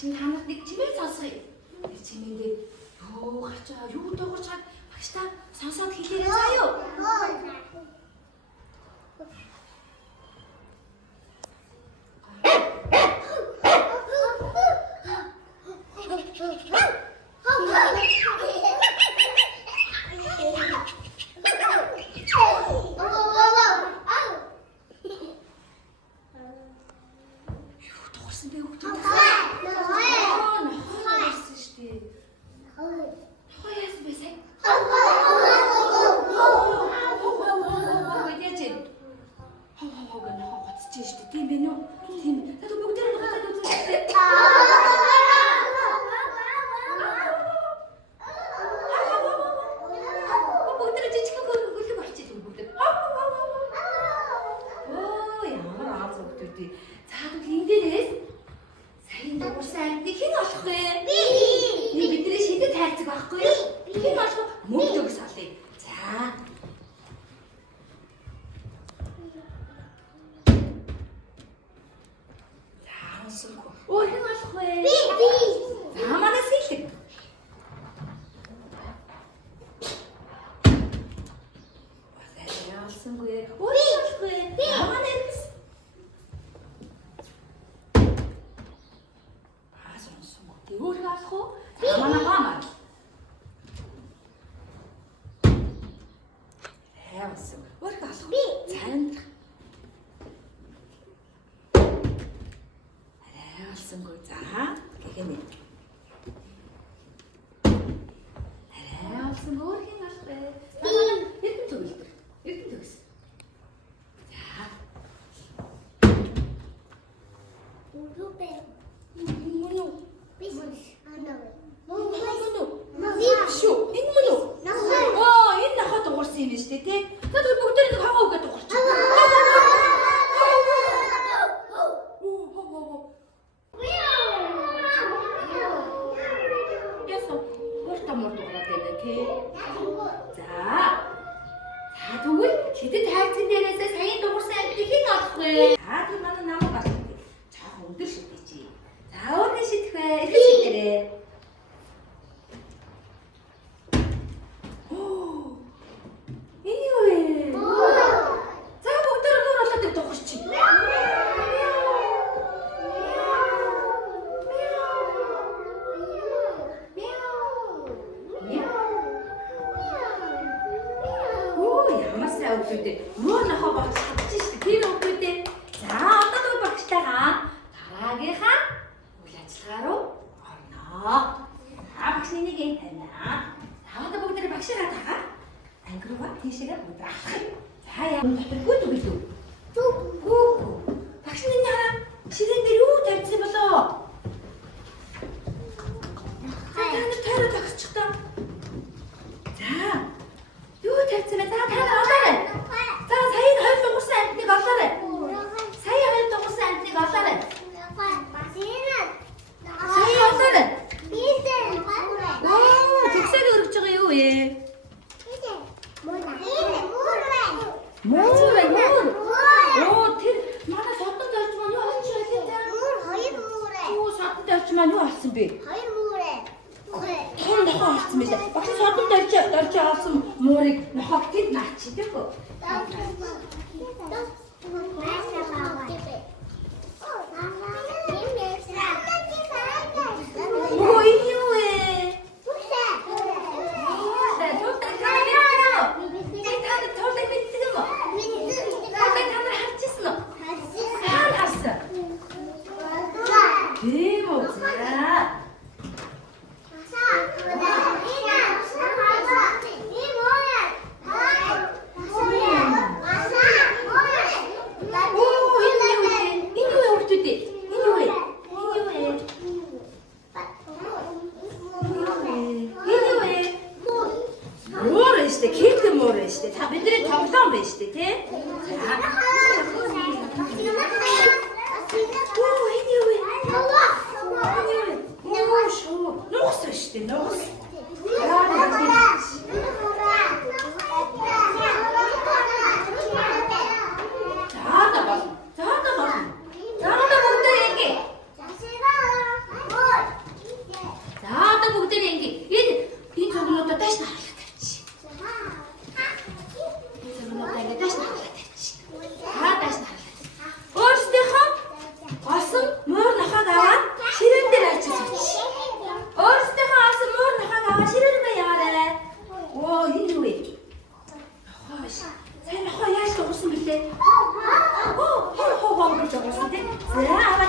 Багш та нарт нэг чимээ сонсгоё. Тэр чимээндээ юу гарч байгаа, юу дуугарч байгааг багш та сонсоод хэлээрэй заа юу.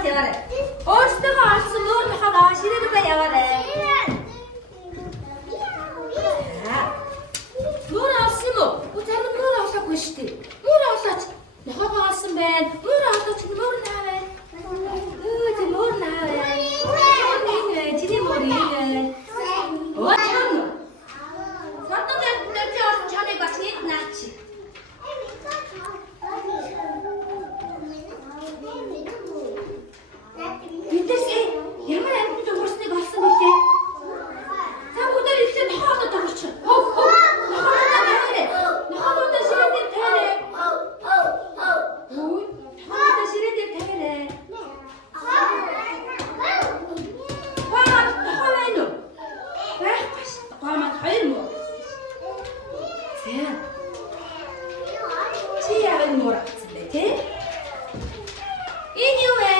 аваад яваарай. Өөрсдөө олсон нүүр нохоод аваа ширээгээ яваарай. Нүүр олсон юм уу? Зарим нь нүүр олоогүй шүү дээ. Нүүр олооч. Нохоогоо олсон байна. Нүүр олооч нүүр наавай. Чи нүүр наавай. Чиний мөр ийм. Оо чам. Сатан дээр олсон чамыг бас нэг наач. Бидэрсээ ямар амьд дуурсныг олсон бэлээ? Та бүгдээр ихлээр нохоодоо дөрч. Нохоодоо тавиарай. Нохоодоо ширээ дээр тавиарай. Нохоодоо ширээ дээр тавиарай. Гомад нохоо байна уу? Байхгүй ш. Гомад хоёр муу. Зэ. Чи яагаад муу авсан бэ те? Энэ юу вэ?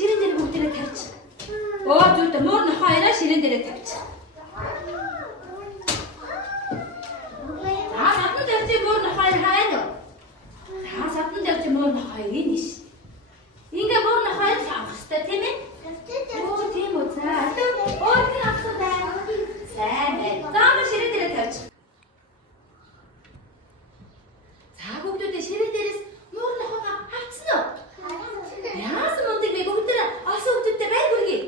Ширэн дээр бүгдээрээ тавьчих. Оо зүгт мөр нохоо яриа ширэн дээрээ тавьчих. Сатан дээр мөр нохоо хайна уу? Сатан дээр мөр нохоо энэ ш. Ингээ мөр нохоо авах хэрэгтэй тийм ээ? Оо тийм үү за. Оо энэ авах байна. Сайн байна. За ширэн дээрээ тавьчих. За бүгдүүдээ ширэн дээрээс мөр нохоогоо авцсан уу? Яасан мундаг бэ? Бүгдээ олсон хүмүүстэй бай бүргий.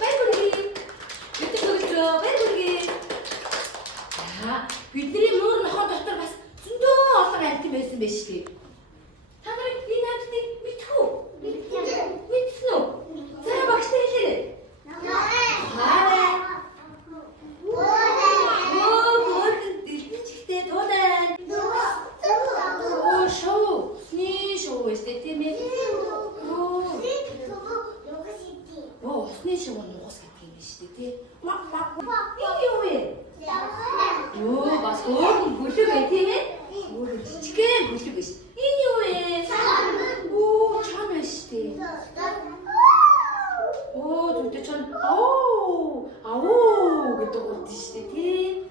Бай бүргий. Бид бүгдөө бай бүргий. Бидний мөр нохоо дотор бас зөндөө олон альтан байсан байж тээ. Та нарыг энэ альтыг мэдхүү? Мэдсэн үү? За багштай хэлээрэй. Хаарай. Оо, дэлгэн чихтэй туудан. Оо, шоу. Шоу өстэй тийм ээ. Оо, усны шоу нугас гэдэг юм биш үү тий. Юу вэ? Оо, бас өөр бүлэг бай тийм ээ. Өөр жижигхэн бүлэг биш. Энэ юу вэ? Оо, чон биш тий. Оо, зүгтээ чон. Оо гэдэг үг шүү дээ тий.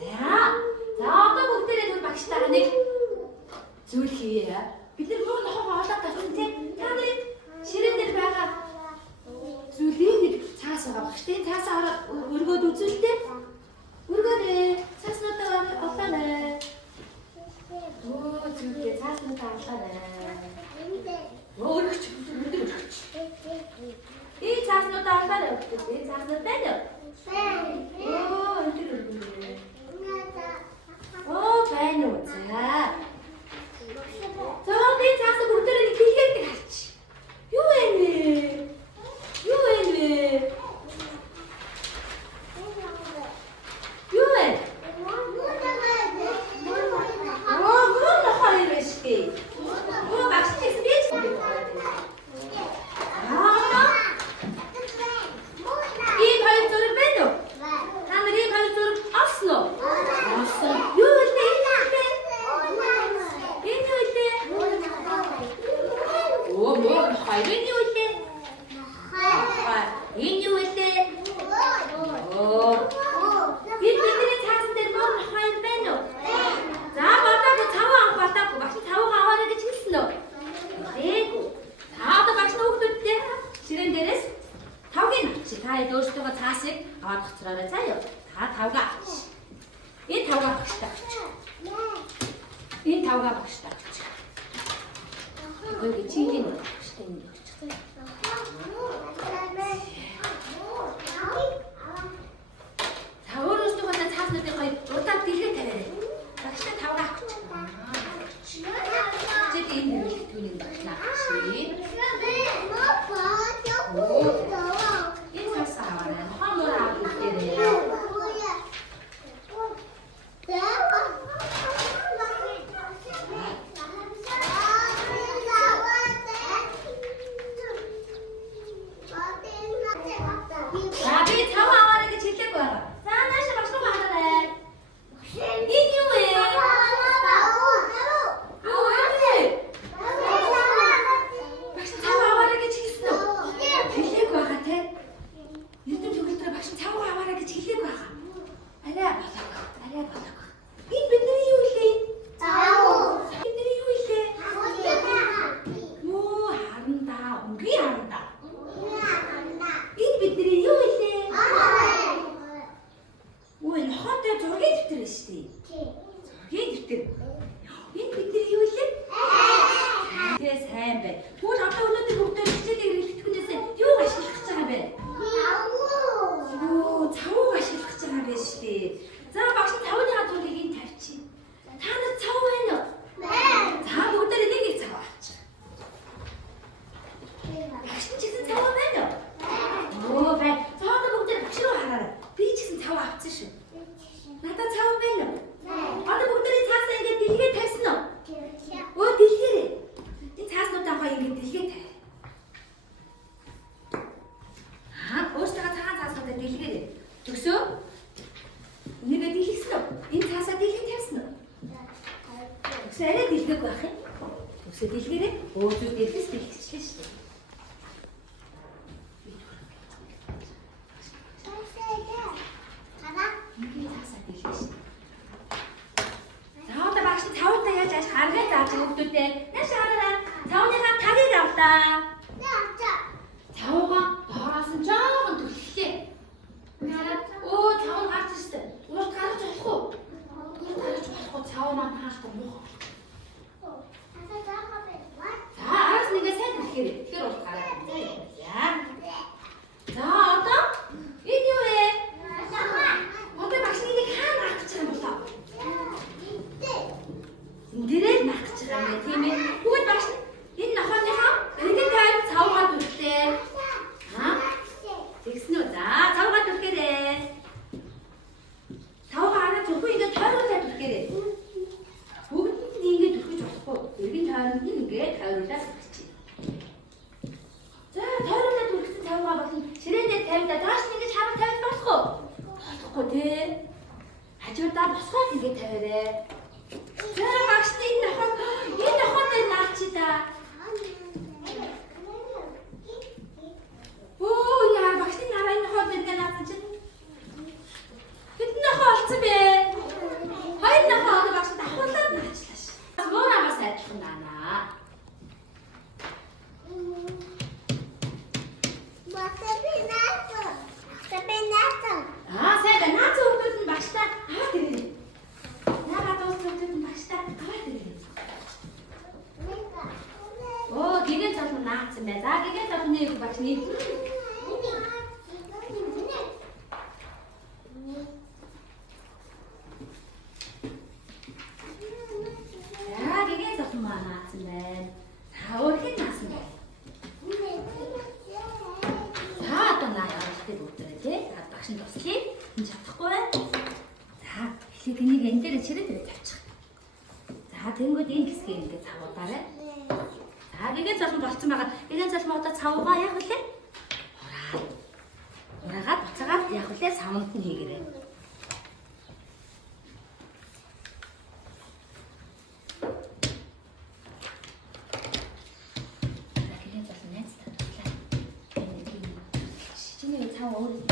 За одоо бүгдээрээ багштайгаа нэг зүйл хийе. Бид нар мөр нохоогоо олоод тавьсан тийм. Та нарыг ширэн дээр байгаа зүйлийг нэг цаас байгаа багштай. Цаасаа ороод өргөөд үзүүлтэй. Өргөөрэй. Цааснуудаа олоорой. Оо зүгтээ цааснуудаа олоорой. Өргөч. Энэ цааснуудаа олоорой. Энэ цааснуудаа нэ. Оо энэ өргөөрэй. Оо байна уу. За би цаасаа бүгдээрээ нэг хэлгээд харч. Юу вэ? Юу вэ? Юу вэ? Оо, мөр нохоо юм биш дээ. Оо, багш чинь би ч юм. Ийм хоёр зураг байна уу? Та нар ийм хоёр зураг олсон уу? Олсон. Юу вэ? Оо, мөр хайрын юу вэ? Энэ юу вэ? Оо. Бидний цаасан дээр мөр хайр байна уу? За, батаг цаваа авах батаг. Багш цаваа аваарай гэж хэлсэн үү? Ээгүү. Та одоо багш хүүхдүүдтэй ширэн дээрээс тавгийг авчи. Та өөрсдөө цаасыг аваад хоцроорой заа юу? Та тавгаа авчи. Энэ тавгаа багштай авчи. Энэ тавгаа багштай авчи. Ой, чигийн багштай ингэ авчи. Та өөрөөсдөө цааснуудыг гоё удаад дэлгээ тавиарай. Багштай тавгаа авчи. Чид энэ хэлтгүүний багшлаа авчи. Энэ цаасаа аваарай. Хамаар авах дээрээ. арай дэлгэг байх юм. Төсөө дэлгэрээ өөзөө дэлгэс бэлтчихлээ шүү дээ. Ингээд таасаа дэлгэш. За одоо багш цавуудаа яаж ааш харгаа зааж өгдөөдөө. Нааш хараа. Цавныхаа тагийг авлаа. Цавга доороос нь жоохон төлөлтэй. Оо цав гарч ирсэн. Урд гарч болохгүй. Урд гарч болохгүй цав маань хаалтаа муу. За араас нэгээ сайн хэлэхээр. Тэгэхээр урд гараад. За одоо энэ юу вэ? Одоо багш нэг хаана гарч байгаа юм болоо? Эндээрээ гарч байгаа юм тийм ээ. Тэгвэл багш энэ нохооныхоо эргэн тойрон цавгаа төлөлтэй. Тэгсэн үү? За цавгаа төлөхээрээ. Цавгаа араа зөвхөн ингээд тойруулаад төлөхээрээ. Бүгд ингээд төлөхөж болохгүй. Эргэн тойронд нь ингээд тойруулаад төлчих. За тойруулаад төлсөн цавгаа болон ширээндээ тавьдаа доош нь ингээд хараа тавьж болохгүй. Болохгүй тий. Хажуудаа босгоод ингээд тавиарэ. За багш энэ нохоо наач та. Оо яа багш нараа энэ нохоо дээр наасан чинь. Хэдэн нохоо олцсон бэ? Хоёр нохоо багш давхуулаад наачлаа ш. Муурамаас адилхан наа. Сайн наац өгдөөд нь багштай аваад ирээ. Яагаад өгдөөд нь багштай аваад ирээ. Оо гэгэн цалхан наацсан бай. За гэгэн цалхны багшны. За гэгэн цалхан маа наацсан байна. За өөрхөн наасан бай. За одоо наа явах гэдэг үгтэй тий. За багш нь туслая. Энэ чадахгүй байна. За эхлээд энийг энэ дээр чирээ дээр тавьчих. За тэнгүүд энэ хэсгийг ингээд цавуудаарай. За гэгэн цалхан болцсон байгаа. Гэгэн цалхан одоо цавгаа яг үлээ. Ураагаад буцаагаад яг үлээ савнд нь хийгээрэй. Гэгэн цалхан найзтай туслаа. Чиний цав өөрөө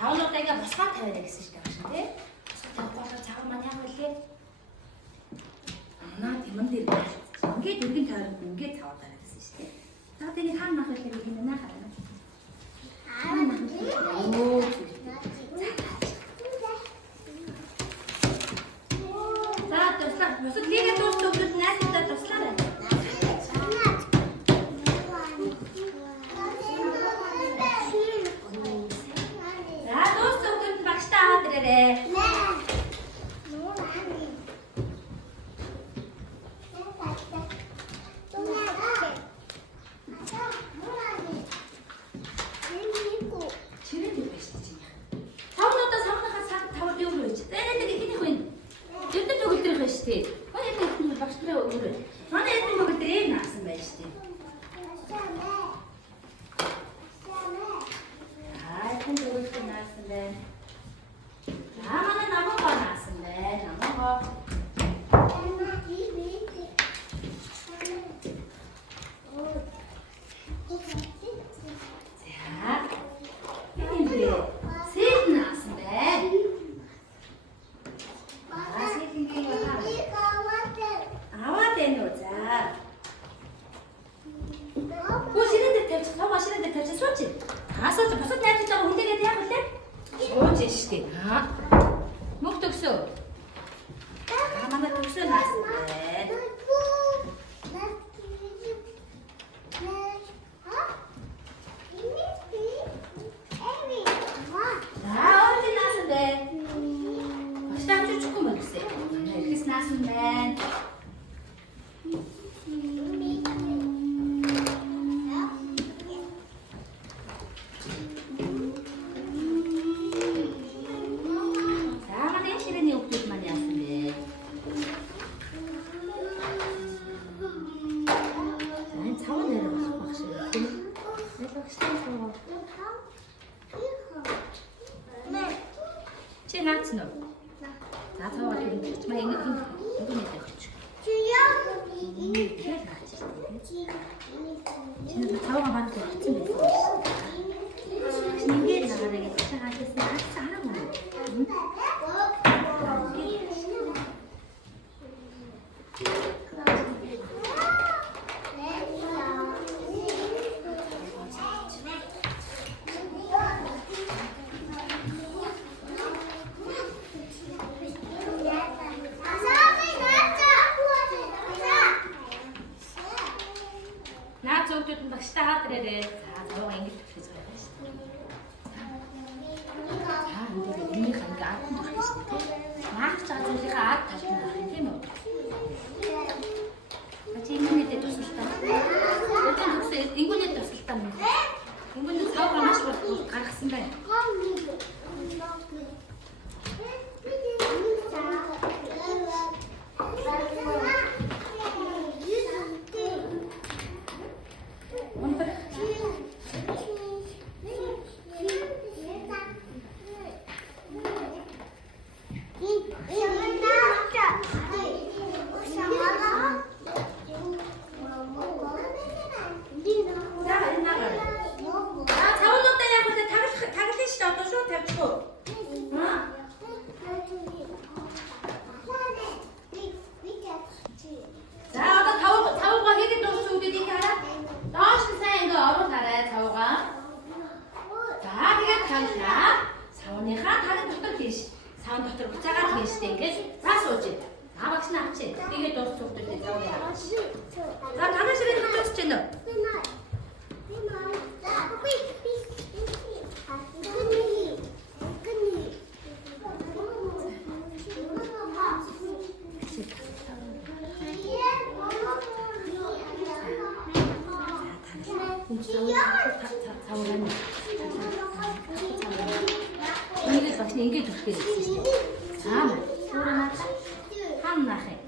цаавнуудаа босгоод тавиарай гэсэн шүү дээ багш тий. Босгоод цаав маань яг үлээ. Тэмэн дээр ингээд өргөн тойронд ингээд цаваарай гэсэн шүү дээ. За тэний хаана нах вэ гэдэг юм наа хараа. Оо. За туслаа. Босод хийгээд дуустал найзуудаа туслаарай. наац нь. За цаавал хэрэгч маа ингэ өгч. Тэгэхээр наач. Чиний цааваа баг өгсөн байсан. Ингээд наараа гэж хаашаас наац зөвдөд нь багштай хаадраарэ. За цааваа ингэ төвшөж байгаа шүү дээ. Аа энэ ингээ аад нь төвшөж шүү дээ. Наач цаа зүйлийнхаа аад талд нь байх юм тийм үү? Ачимнэдэ тусалтай. Өдөн төгсөө ингүүнэд тусалтай юм. Ингүүнэд цааваа маш бол гаргасан байна. Саун дотор буцаагаад хийжтэй ингээд за сууж. За багш нь авчи. Тэгээд дуус цогтолтой зав яа. За танаа ширээ хатаж чинь үү? Ингэж өгөх гэсэн. Аа. Хам нахэ.